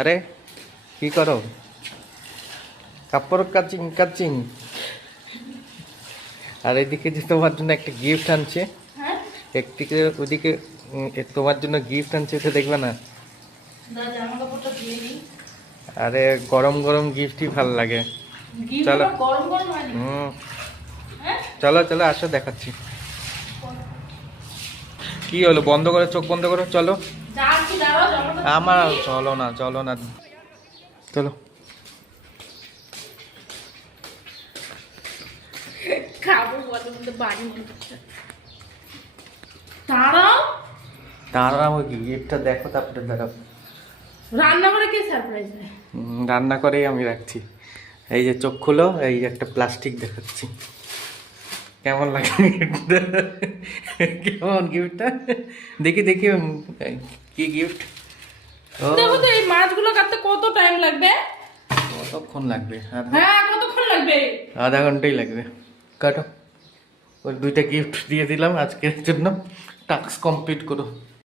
আরে কি করো? কাপড় কাচিং কাচিং। আর এদিকে যে তোমার জন্য একটা গিফট আনছে, হ্যাঁ একদিকে ওদিকে তোমার জন্য গিফট আনছে, এটা দেখবে না? দাদা জামা কাপড়টা দিয়ে নিই। আরে গরম গরম গিফটই ভাল লাগে। গিফট চলো। আবার গরম গরম হয়নি। হুম, হ্যাঁ চলো চলো আসো দেখাচ্ছি। কি হলো? বন্ধ করো, চোখ বন্ধ করো, চলো। যা কি দাও জামা কাপড় আমার দিয়ে নিই। চলো না, চলো না, চলো। খাবো বলে মধ্যে বাড়ি মনে হচ্ছে। দাঁড়াও, দাঁড়াও, গিফটটা দেখো তারপরে দাঁড়াও। রান্না করে কে সারপ্রাইজ দেয়? রান্না করেই আমি রাখছি। এই যে চোখ খুলো, এই যে একটা প্লাস্টিক দেখাচ্ছি। কেমন লাগে গিফটটা? কেমন গিফটটা? দেখি দেখি, কি গিফট? ও, দেখো তো এই মাছগুলো কাটতে কত টাইম লাগবে? কতক্ষণ লাগবে? হ্যাঁ কতক্ষণ লাগবে? আধা ঘন্টাই লাগবে। কাটো। ওই দুইটা গিফট দিয়ে দিলাম আজকের জন্য। টাস্ক কমপ্লিট করো।